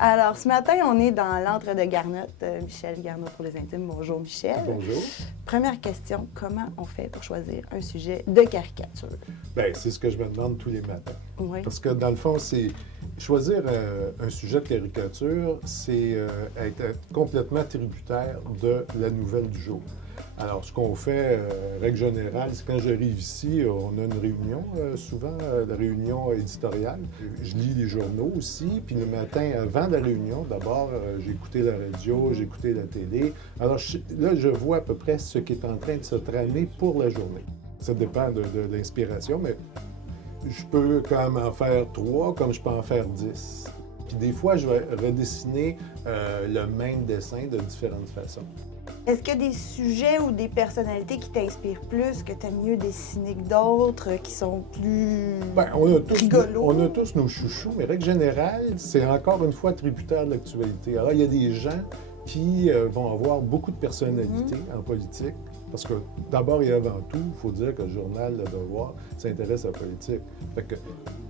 Alors, ce matin, on est dans l'antre de Garnotte. Michel Garneau pour les intimes. Bonjour, Michel. Bonjour. Première question, comment on fait pour choisir un sujet de caricature? Bien, c'est ce que je me demande tous les matins. Oui. Parce que dans le fond, c'est choisir un sujet de caricature, c'est être complètement tributaire de la nouvelle du jour. Alors, ce qu'on fait, règle générale, c'est quand j'arrive ici, on a une réunion, souvent, la réunion éditoriale. Je lis les journaux aussi, puis le matin, avant la réunion, d'abord, j'ai écouté la radio, j'ai écouté la télé. Alors, là, je vois à peu près ce qui est en train de se tramer pour la journée. Ça dépend de l'inspiration, mais je peux quand même en faire 3, comme je peux en faire 10. Puis des fois, je vais redessiner le même dessin de différentes façons. Est-ce qu'il y a des sujets ou des personnalités qui t'inspirent plus, que tu aimes mieux dessiner que d'autres, qui sont plus rigolos? On a tous nos chouchous, mais règle générale, c'est encore une fois tributaire de l'actualité. Alors, il y a des gens qui vont avoir beaucoup de personnalité en politique, parce que d'abord et avant tout, il faut dire que le journal Le Devoir s'intéresse à la politique. Fait que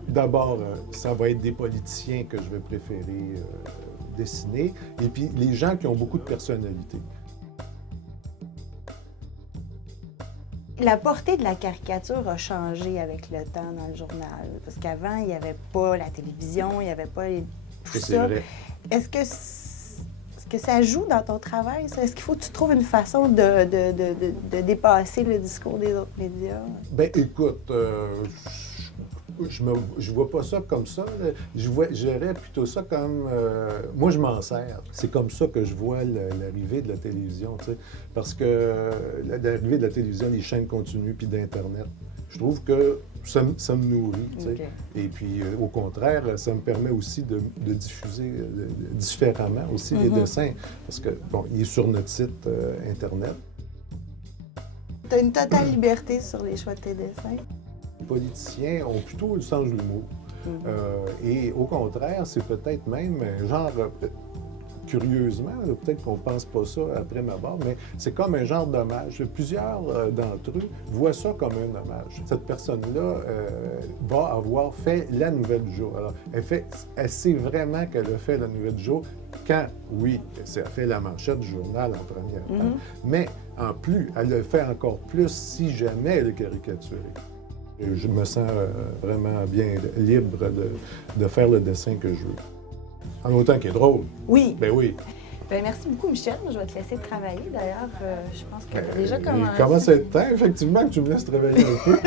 d'abord, ça va être des politiciens que je vais préférer dessiner, et puis les gens qui ont beaucoup de personnalité. La portée de la caricature a changé avec le temps dans le journal. Parce qu'avant, il n'y avait pas la télévision, il n'y avait pas tout C'est ça. vrai. Est-ce que ça joue dans ton travail, ça? Est-ce qu'il faut que tu trouves une façon de dépasser le discours des autres médias? Bien, écoute, je vois pas ça comme ça. Là. Je verrais plutôt ça comme... moi, je m'en sers. C'est comme ça que je vois l'arrivée de la télévision, tu sais. Parce que l'arrivée de la télévision, des chaînes continues, puis d'Internet, je trouve que ça me nourrit, tu sais. Okay. Et puis, au contraire, ça me permet aussi de diffuser différemment aussi les dessins. Parce que, bon, il est sur notre site Internet. Tu as une totale liberté sur les choix de tes dessins? Les politiciens ont plutôt le sens de l'humour. Et au contraire, c'est peut-être même un genre, curieusement, là, peut-être qu'on ne pense pas ça après ma barre, mais c'est comme un genre d'hommage. Plusieurs d'entre eux voient ça comme un hommage. Cette personne-là va avoir fait la nouvelle du jour. Alors, elle sait vraiment qu'elle a fait la nouvelle du jour quand, oui, elle a fait la manchette du journal en première page, mais en plus, elle le fait encore plus si jamais elle est caricaturée. Je me sens vraiment bien libre de faire le dessin que je veux. En autant qu'il est drôle. Oui. Ben oui. Ben merci beaucoup, Michel. Je vais te laisser travailler. D'ailleurs, je pense que tu as déjà commencé. Il commence à être temps, effectivement, que tu me laisses travailler un peu.